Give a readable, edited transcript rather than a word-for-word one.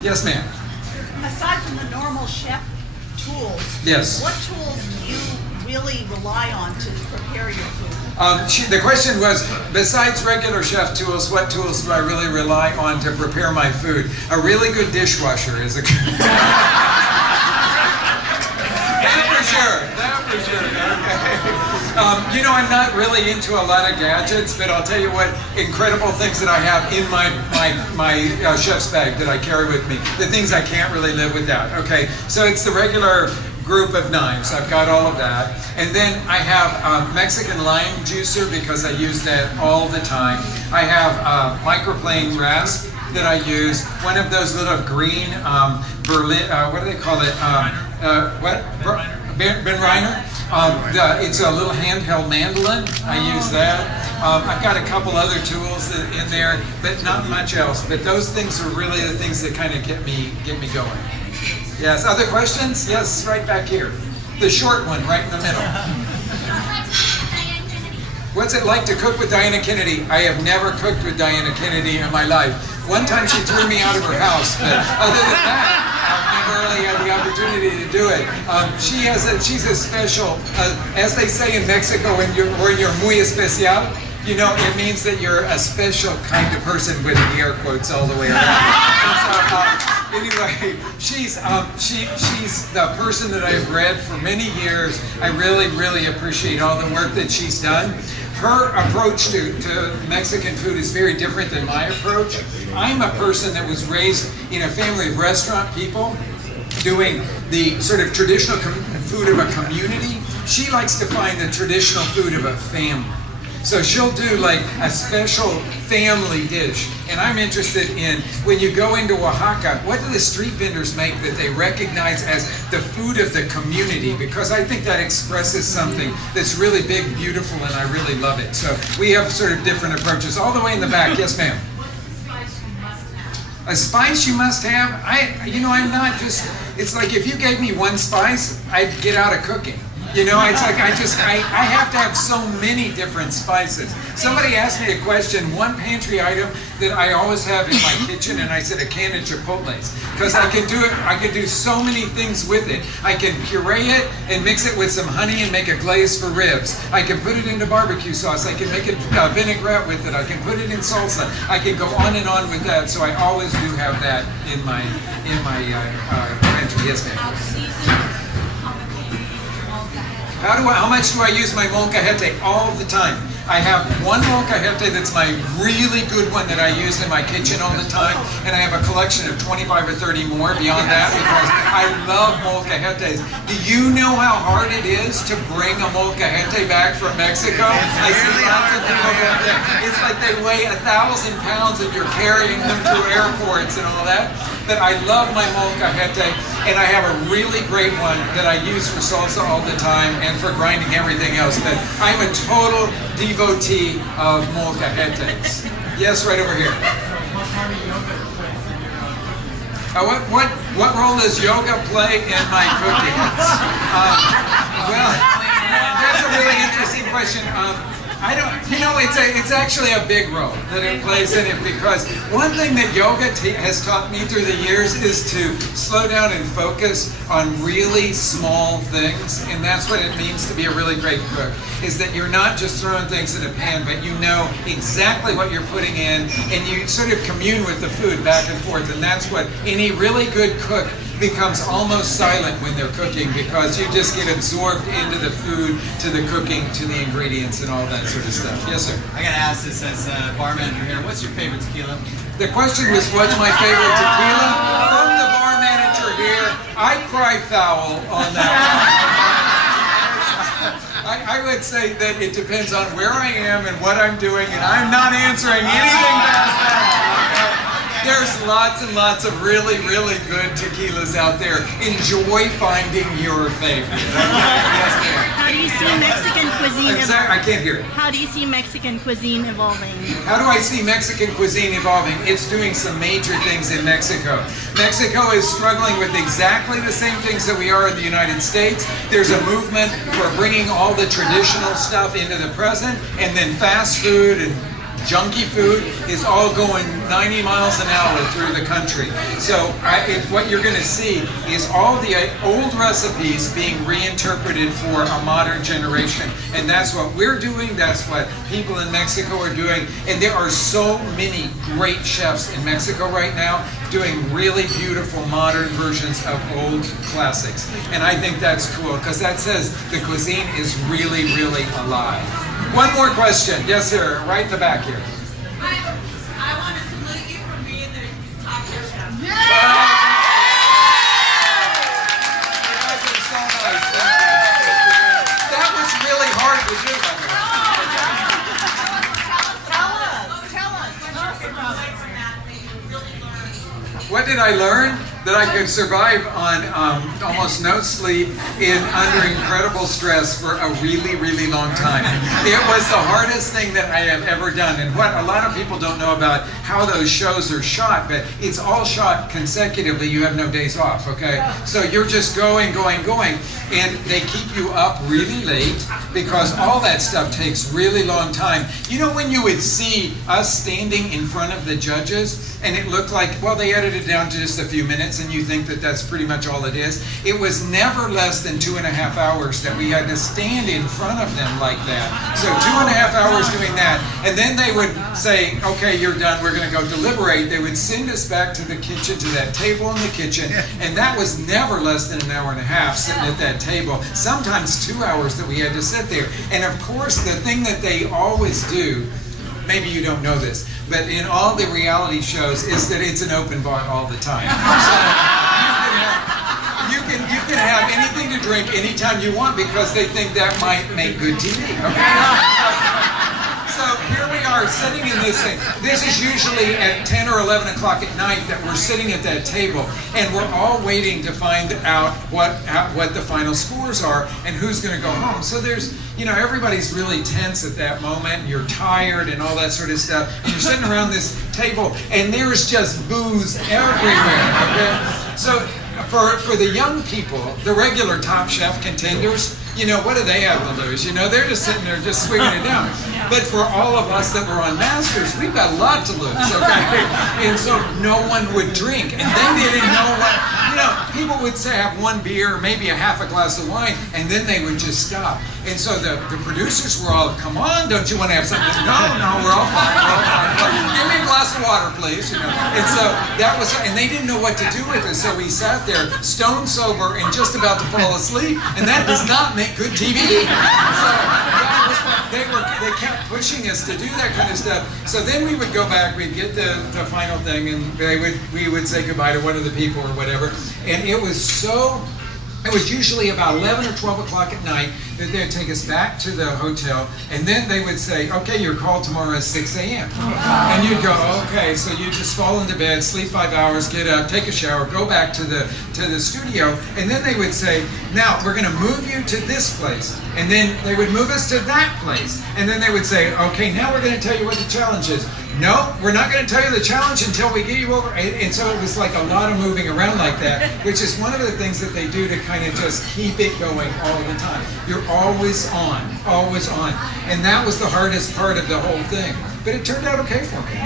Yes, ma'am. Aside from the normal chef tools, Yes. what tools do you really rely on to prepare your food? The question was, besides regular chef tools, what tools do I really rely on to prepare my food? A really good dishwasher is a That for sure. That for sure. Okay. I'm not really into a lot of gadgets, but I'll tell you what incredible things that I have in my chef's bag that I carry with me. The things I can't really live without. Okay, so it's the regular group of knives. I've got all of that. And then I have a Mexican lime juicer because I use that all the time. I have a microplane rasp that I use. One of those little green Berlin, what do they call it? Ben Reiner. It's a little handheld mandolin. I use that. I've got a couple other tools in there, but not much else. But those things are really the things that kind of get me going. Yes. Other questions? Yes, right back here. The short one, right in the middle. What's it like to cook with Diana Kennedy? I have never cooked with Diana Kennedy in my life. One time she threw me out of her house, but other than that, I've never really had the opportunity to do it. She's a special, as they say in Mexico, when you're muy especial, it means that you're a special kind of person with the air quotes all the way around. Anyway, she's the person that I've read for many years. I really, really appreciate all the work that she's done. Her approach to Mexican food is very different than my approach. I'm a person that was raised in a family of restaurant people doing the sort of traditional food of a community. She likes to find the traditional food of a family. So she'll do like a special family dish. And I'm interested in, when you go into Oaxaca, what do the street vendors make that they recognize as the food of the community? Because I think that expresses something that's really big, beautiful, and I really love it. So we have sort of different approaches. All the way in the back. Yes, ma'am. A spice you must have? I'm not just, it's like if you gave me one spice, I'd get out of cooking. It's like I have to have so many different spices. Somebody asked me a question, one pantry item that I always have in my kitchen, and I said a can of chipotles. Because I can do so many things with it. I can puree it and mix it with some honey and make a glaze for ribs. I can put it into barbecue sauce. I can make a vinaigrette with it. I can put it in salsa. I can go on and on with that. So I always do have that in my pantry. Yes, ma'am. How much do I use my molcajete? All the time. I have one molcajete that's my really good one that I use in my kitchen all the time, and I have a collection of 25 or 30 more beyond that because I love molcajetes. Do you know how hard it is to bring a molcajete back from Mexico? I see lots of people going there. It's like they weigh 1,000 pounds and you're carrying them through airports and all that. But I love my molcajete, and I have a really great one that I use for salsa all the time and for grinding everything else. But I'm a total devotee of molcajetes. Yes, right over here. What role does yoga play in my cooking? Well, that's a really interesting question. I don't, it's actually a big role that it plays in it, because one thing that yoga has taught me through the years is to slow down and focus on really small things, and that's what it means to be a really great cook, is that you're not just throwing things in a pan, but you know exactly what you're putting in, and you sort of commune with the food back and forth, and that's what any really good cook becomes almost silent when they're cooking, because you just get absorbed into the food, to the cooking, to the ingredients, and all that sort of stuff. Yes, sir. I gotta ask this as a bar manager here. What's your favorite tequila? The question was, what's my favorite tequila? From the bar manager here, I cry foul on that one. I would say that it depends on where I am and what I'm doing, and I'm not answering anything past that. There's lots and lots of really, really good tequilas out there. Enjoy finding your favorite. Yes, ma'am. How do you see Mexican cuisine evolving? I can't hear it. How do you see Mexican cuisine evolving? How do I see Mexican cuisine evolving? It's doing some major things in Mexico. Mexico is struggling with exactly the same things that we are in the United States. There's a movement for bringing all the traditional stuff into the present, and then fast food and junky food is all going 90 miles an hour through the country. So what you're going to see is all the old recipes being reinterpreted for a modern generation. And that's what we're doing. That's what people in Mexico are doing. And there are so many great chefs in Mexico right now doing really beautiful modern versions of old classics. And I think that's cool because that says the cuisine is really, really alive. One more question. Yes, sir. Right in the back here. I want to salute you for being the top chef. You guys are so nice. Thank you. That was really hard to do, by the way. What did I learn? That I could survive on almost no sleep and under incredible stress for a really, really long time. It was the hardest thing that I have ever done. And what a lot of people don't know about how those shows are shot, but it's all shot consecutively. You have no days off, okay? So you're just going, and they keep you up really late because all that stuff takes really long time. You know when you would see us standing in front of the judges and it looked like, well, they edited it down to just a few minutes and you think that that's pretty much all it is. It was never less than 2.5 hours that we had to stand in front of them like that. So 2.5 hours doing that. And then they would say, okay, you're done, we're gonna go deliberate. They would send us back to the kitchen, to that table in the kitchen. And that was never less than an hour and a half sitting at that table. Sometimes 2 hours that we had to sit there. And of course, the thing that they always do, maybe you don't know this, but in all the reality shows is that it's an open bar all the time. So you can have anything to drink anytime you want because they think that might make good TV. Okay? So here we are sitting in this thing. This is usually at 10 or 11 o'clock at night that we're sitting at that table and we're all waiting to find out what the final scores are and who's going to go home. So there's, everybody's really tense at that moment. You're tired and all that sort of stuff. And you're sitting around this table and there's just booze everywhere. Okay? So for the young people, the regular Top Chef contenders, what do they have to lose? They're just sitting there just swinging it down. But for all of us that were on Masters, we've got a lot to lose, okay? And so no one would drink. And they didn't know what, people would say have one beer, maybe a half a glass of wine, and then they would just stop. And so the producers were all, come on, don't you want to have something? No, we're all fine. Give me a glass of water, please. And so that was, and they didn't know what to do with it. So we sat there, stone sober and just about to fall asleep, and that does not make good TV. So they kept pushing us to do that kind of stuff. So then we would go back, we'd get the final thing, and we would say goodbye to one of the people or whatever. And it was usually about 11 or 12 o'clock at night that they'd take us back to the hotel, and then they would say, okay, your call tomorrow is 6 a.m. And you'd go, okay, so you just fall into bed, sleep 5 hours, get up, take a shower, go back to the studio, and then they would say, now we're gonna move you to this place. And then they would move us to that place. And then they would say, okay, now we're gonna tell you what the challenge is. No, we're not going to tell you the challenge until we get you over. And so it was like a lot of moving around like that, which is one of the things that they do to kind of just keep it going all the time. You're always on, always on. And that was the hardest part of the whole thing. But it turned out okay for me.